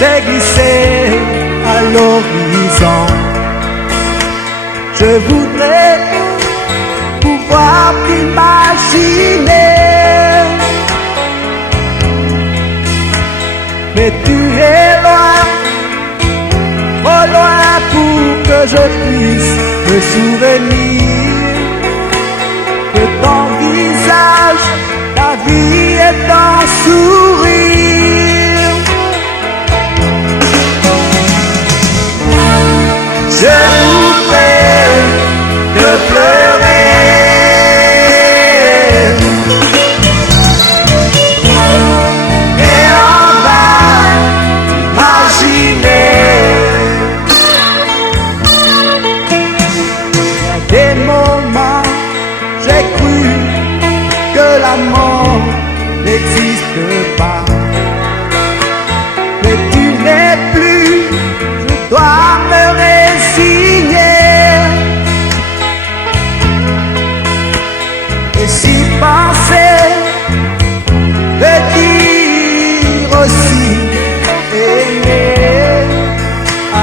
s'est glissé à l'horizon. Je voudrais pouvoir t'imaginer, mais tu es loin, trop loin pour que je puisse me souvenir de ton visage, ta vie et ton sourire. Je voudrais te pleurer et en vain imaginer. Il y a des moments, j'ai cru que l'amour n'existe pas, mais tu n'es plus, je dois me résigner. Et si penser veut dire aussi aimer,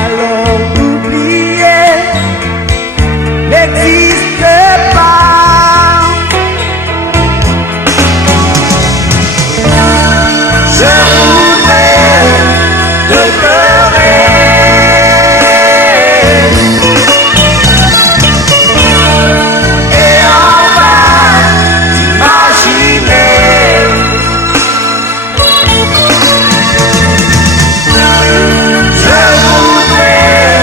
alors oublier n'existe pas. Je voudrais te pleurer et en vain t'imaginer. Je voudrais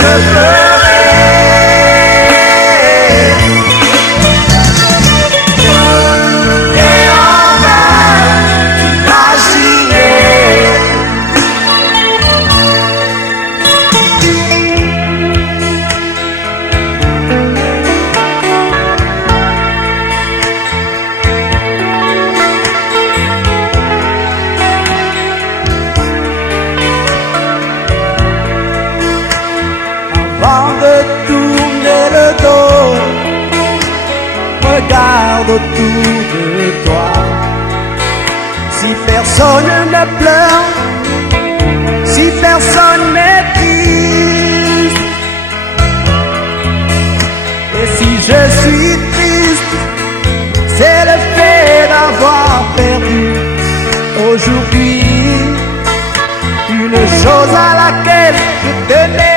te pleurer et en vain t'imaginer. Avant de tourner le dos, regarde autour de toi. Si personne ne pleure, si personne n'est triste, et si je suis triste, c'est le fait d'avoir perdu aujourd'hui une chose à laquelle je tenais.